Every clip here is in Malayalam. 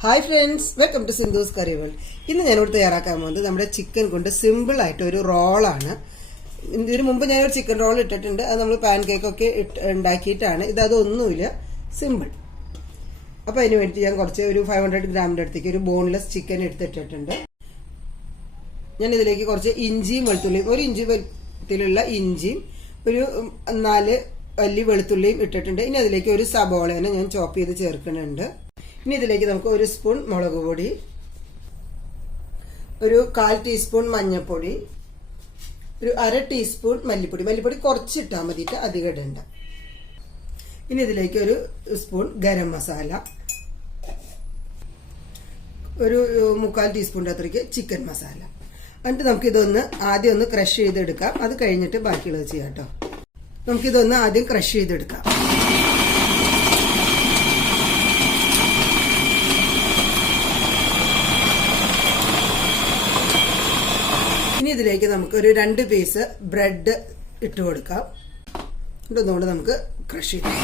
Hi friends welcome to Sindhu's curry world ഇന്ന് ഞാനിവിടെ തയ്യാറാക്കാൻ പോകുന്നത് നമ്മുടെ ചിക്കൻ കൊണ്ട് സിമ്പിൾ ആയിട്ട് ഒരു റോളാണ് ഇതിനു മുമ്പ് ഞാനൊരു ചിക്കൻ റോൾ ഇട്ടിട്ടുണ്ട്. അത് നമ്മൾ പാൻ കേക്കൊക്കെ ഉണ്ടാക്കിയിട്ടാണ്. ഇത് അതൊന്നുമില്ല. സിമ്പിൾ അപ്പോൾ അതിന് വേണ്ടി ഞാൻ കുറച്ച് ഒരു ഫൈവ് ഹൺഡ്രഡ് ഗ്രാമിന്റെ അടുത്തേക്ക് ഒരു ബോൺലെസ് ചിക്കൻ എടുത്തിട്ടിട്ടുണ്ട്. ഞാൻ ഇതിലേക്ക് കുറച്ച് ഇഞ്ചിയും വെളുത്തുള്ളിയും ഒരു ഇഞ്ചി വെളുത്തിലുള്ള ഇഞ്ചിയും ഒരു നാല് വലിയ വെളുത്തുള്ളിയും ഇട്ടിട്ടുണ്ട്. ഇനി അതിലേക്ക് ഒരു സബോളേനെ ഞാൻ ചോപ്പ് ചെയ്ത് ചേർക്കുന്നുണ്ട്. ഇനി ഇതിലേക്ക് നമുക്ക് ഒരു സ്പൂൺ മുളക് പൊടി ഒരു കാൽ ടീസ്പൂൺ മഞ്ഞൾപ്പൊടി ഒരു അര ടീസ്പൂൺ മല്ലിപ്പൊടി. മല്ലിപ്പൊടി കുറച്ചിട്ടാൽ മതിയിട്ട് അധികം ഇനി ഇതിലേക്ക് ഒരു സ്പൂൺ ഗരം മസാല ഒരു മുക്കാൽ ടീസ്പൂണിന്റെ അത്രയ്ക്ക് ചിക്കൻ മസാല. എന്നിട്ട് നമുക്കിതൊന്ന് ആദ്യം ഒന്ന് ക്രഷ് ചെയ്തെടുക്കാം. അത് കഴിഞ്ഞിട്ട് ബാക്കിയുള്ളത് ചെയ്യാം കേട്ടോ. നമുക്കിതൊന്ന് ആദ്യം ക്രഷ് ചെയ്തെടുക്കാം. ഇതിലേക്ക് നമുക്ക് ഒരു രണ്ട് പീസ് ബ്രെഡ് ഇട്ട് കൊടുക്കാം. ഇതൊന്നുകൂടെ നമുക്ക് ക്രഷ് ചെയ്യാം.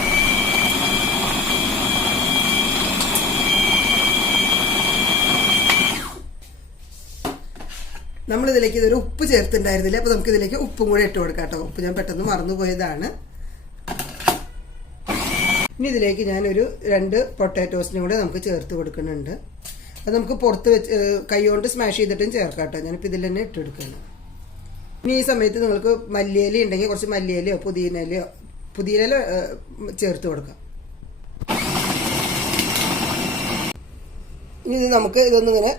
നമ്മളിതിലേക്ക് ഇതൊരു ഉപ്പ് ചേർത്തിട്ടുണ്ടായിരുന്നില്ല. അപ്പൊ നമുക്ക് ഇതിലേക്ക് ഉപ്പും കൂടെ ഇട്ട് കൊടുക്കാം കേട്ടോ. ഉപ്പ് ഞാൻ പെട്ടെന്ന് മറന്നുപോയതാണ്. ഇനി ഇതിലേക്ക് ഞാനൊരു രണ്ട് പൊട്ടാറ്റോസിനും കൂടെ നമുക്ക് ചേർത്ത് കൊടുക്കുന്നുണ്ട്. അത് നമുക്ക് പുറത്ത് വെച്ച് കൈകൊണ്ട് സ്മാഷ് ചെയ്തിട്ടും ചേർക്കാം കേട്ടോ. ഞാനിപ്പോൾ ഇതിൽ തന്നെ ഇട്ടെടുക്കുന്നു ഇനി ഈ സമയത്ത് നിങ്ങൾക്ക് മല്ലിയില ഉണ്ടെങ്കിൽ കുറച്ച് മല്ലിയിലയോ പുതിനയിലയോ പുതിനയില ചേർത്ത് കൊടുക്കാം. ഇനി ഇത് നമുക്ക് ഇതൊന്നിങ്ങനെ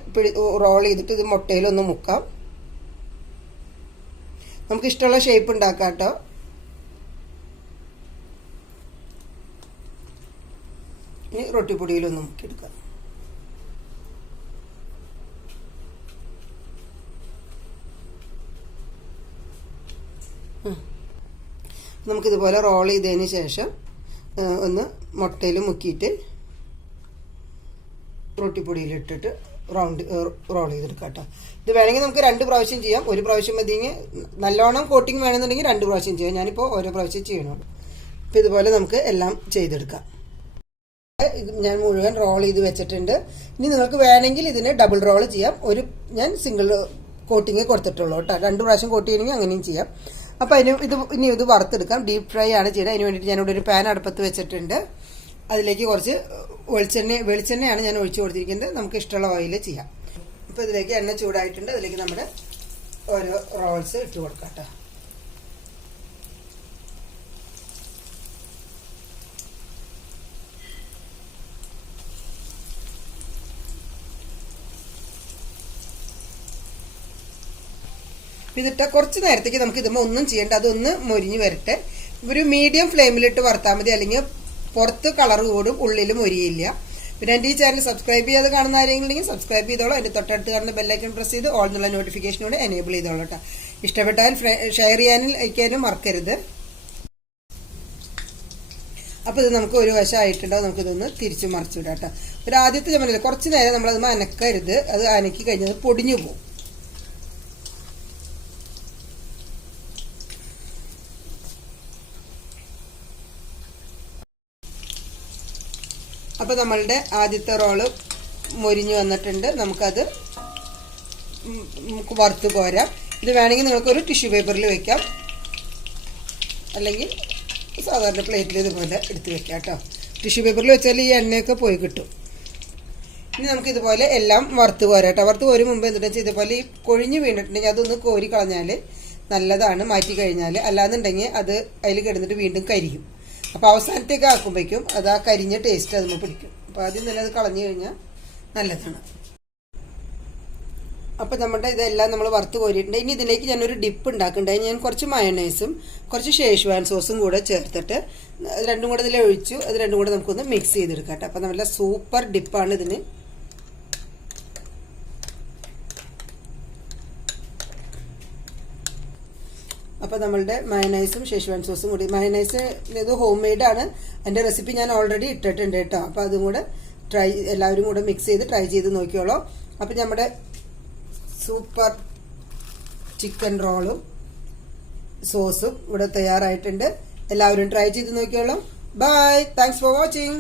റോൾ ചെയ്തിട്ട് ഇത് മുട്ടയിലൊന്ന് മുക്കാം. നമുക്ക് ഇഷ്ടമുള്ള ഷേപ്പ് ഉണ്ടാക്കാം കേട്ടോ. ഇനി റൊട്ടിപ്പൊടിയിലൊന്ന് മുക്കിയെടുക്കാം. നമുക്കിതുപോലെ റോൾ ചെയ്തതിന് ശേഷം ഒന്ന് മുട്ടയിൽ മുക്കിയിട്ട് റൊട്ടിപ്പൊടിയിലിട്ടിട്ട് റൗണ്ട് റോൾ ചെയ്തെടുക്കാം കേട്ടോ. ഇത് വേണമെങ്കിൽ നമുക്ക് രണ്ട് പ്രാവശ്യം ചെയ്യാം. ഒരു പ്രാവശ്യം മതിയെങ്കിൽ നല്ലോണം കോട്ടിങ് വേണമെന്നുണ്ടെങ്കിൽ രണ്ട് പ്രാവശ്യം ചെയ്യാം. ഞാനിപ്പോൾ ഓരോ പ്രാവശ്യം ചെയ്യണുള്ളൂ. അപ്പോൾ ഇതുപോലെ നമുക്ക് എല്ലാം ചെയ്തെടുക്കാം. ഞാൻ മുഴുവൻ റോൾ ചെയ്ത് വെച്ചിട്ടുണ്ട്. ഇനി നിങ്ങൾക്ക് വേണമെങ്കിൽ ഇതിന് ഡബിൾ റോൾ ചെയ്യാം. ഒരു ഞാൻ സിംഗിൾ കോട്ടിങ് കൊടുത്തിട്ടുള്ളൂ കേട്ടോ. രണ്ട് പ്രാവശ്യം കോട്ട് ചെയ്യണമെങ്കിൽ അങ്ങനെയും ചെയ്യാം. അപ്പോൾ അതിന് ഇത് ഇനി ഇത് വറുത്തെടുക്കാം. ഡീപ്പ് ഫ്രൈ ആണ് ചെയ്യുന്നത് അതിന് വേണ്ടിയിട്ട് ഞാനിവിടെ ഒരു പാൻ അടുപ്പത്ത് വെച്ചിട്ടുണ്ട്. അതിലേക്ക് കുറച്ച് വെളിച്ചെണ്ണ വെളിച്ചെണ്ണയാണ് ഞാൻ ഒഴിച്ചു കൊടുത്തിരിക്കുന്നത്. നമുക്ക് ഇഷ്ടമുള്ള ഓയിൽ ചെയ്യാം. അപ്പോൾ ഇതിലേക്ക് എണ്ണ ചൂടായിട്ടുണ്ട്. അതിലേക്ക് നമ്മുടെ ഓരോ റോൾസ് ഇട്ട് കൊടുക്കാം കേട്ടോ. ഇതിട്ട കുറച്ച് നേരത്തേക്ക് നമുക്ക് ഇതുമ്പോൾ ഒന്നും ചെയ്യേണ്ട. അതൊന്ന് മൊരിഞ്ഞ് വരട്ടെ. ഒരു മീഡിയം ഫ്ലെയിമിലിട്ട് വറുത്താൽ മതി. അല്ലെങ്കിൽ പുറത്ത് കളർ കൂടും ഉള്ളിൽ മൊരിയില്ല. പിന്നെ എന്റെ ഈ ചാനൽ സബ്സ്ക്രൈബ് ചെയ്യാതെ കാണുന്ന ആരെങ്കിലും സബ്സ്ക്രൈബ് ചെയ്തോളൂ. അതിന്റെ തൊട്ടടുത്ത് കാണുന്ന ബെല്ലൈക്കൺ പ്രസ് ചെയ്ത് ഓൾ എന്നുള്ള നോട്ടിഫിക്കേഷനോട് എനേബിൾ ചെയ്തോളൂ കേട്ടോ. ഇഷ്ടപ്പെട്ടാൽ ഷെയർ ചെയ്യാനും അയക്കാനും മറക്കരുത്. അപ്പോൾ ഇത് നമുക്ക് ഒരു വശം നമുക്കിതൊന്ന് തിരിച്ചു മറിച്ചു വിടാം കേട്ടോ. ഒരു ആദ്യത്തെ ചമ്മല കുറച്ച് നേരം നമ്മളത് അനക്കരുത്. അത് അനക്കി കഴിഞ്ഞത് പൊടിഞ്ഞു പോകും. അപ്പോൾ നമ്മളുടെ ആദ്യത്തെ റോൾ മൊരിഞ്ഞു വന്നിട്ടുണ്ട്. നമുക്കത് നമുക്ക് വറുത്ത് പോരാം ഇത് വേണമെങ്കിൽ നിങ്ങൾക്കൊരു ടിഷ്യൂ പേപ്പറിൽ വെക്കാം. അല്ലെങ്കിൽ സാധാരണ പ്ലേറ്റിൽ ഇതുപോലെ എടുത്ത് വെക്കാം കേട്ടോ. ടിഷ്യൂ പേപ്പറിൽ വെച്ചാൽ ഈ എണ്ണയൊക്കെ പോയി കിട്ടും. ഇനി നമുക്ക് ഇതുപോലെ എല്ലാം വറുത്ത് പോരാം കേട്ടോ. വറുത്ത് പോരും മുമ്പ് എന്നിട്ട് വെച്ചാൽ ഇതുപോലെ ഈ കൊഴിഞ്ഞ് വീണിട്ടുണ്ടെങ്കിൽ അതൊന്ന് കോരി കളഞ്ഞാൽ നല്ലതാണ്. മാറ്റി കഴിഞ്ഞാൽ അല്ലാന്നുണ്ടെങ്കിൽ അത് അതിൽ കിടന്നിട്ട് വീണ്ടും കരിയും. അപ്പോൾ അവസാനത്തേക്ക് ആക്കുമ്പോഴേക്കും അത് ആ കരിഞ്ഞ ടേസ്റ്റ് അതുമ്പോൾ പിടിക്കും. അപ്പോൾ ആദ്യം തന്നെ അത് കളഞ്ഞു കഴിഞ്ഞാൽ നല്ലതാണ്. അപ്പോൾ നമ്മുടെ ഇതെല്ലാം നമ്മൾ വറുത്ത് കോരിയിട്ടുണ്ട്. ഇനി ഇതിലേക്ക് ഞാനൊരു ഡിപ്പ് ഉണ്ടാക്കുന്നുണ്ട്. ഞാൻ കുറച്ച് മയണൈസും കുറച്ച് ഷേഷ്വാൻ സോസും കൂടെ ചേർത്തിട്ട് രണ്ടും കൂടെ ഇതിൽ ഒഴിച്ചു. അത് രണ്ടും കൂടെ നമുക്കൊന്ന് മിക്സ് ചെയ്തെടുക്കാം കേട്ടോ. അപ്പോൾ നല്ല സൂപ്പർ ഡിപ്പാണ് ഇതിന്. അപ്പോൾ നമ്മളുടെ മയനൈസും ഷെഷ്വാൻ സോസും കൂടി. മയനൈസ് ഇത് ഹോം മെയ്ഡാണ് അതിന്റെ റെസിപ്പി ഞാൻ ഓൾറെഡി ഇട്ടിട്ടുണ്ട് കേട്ടോ. അപ്പോൾ അതും കൂടെ ട്രൈ എല്ലാവരും കൂടെ മിക്സ് ചെയ്ത് ട്രൈ ചെയ്ത് നോക്കിയോളൂ. അപ്പോൾ നമ്മുടെ സൂപ്പർ ചിക്കൻ റോളും സോസും ഇവിടെ തയ്യാറായിട്ടുണ്ട്. എല്ലാവരും ട്രൈ ചെയ്ത് നോക്കിയോളൂ. Bye thanks for watching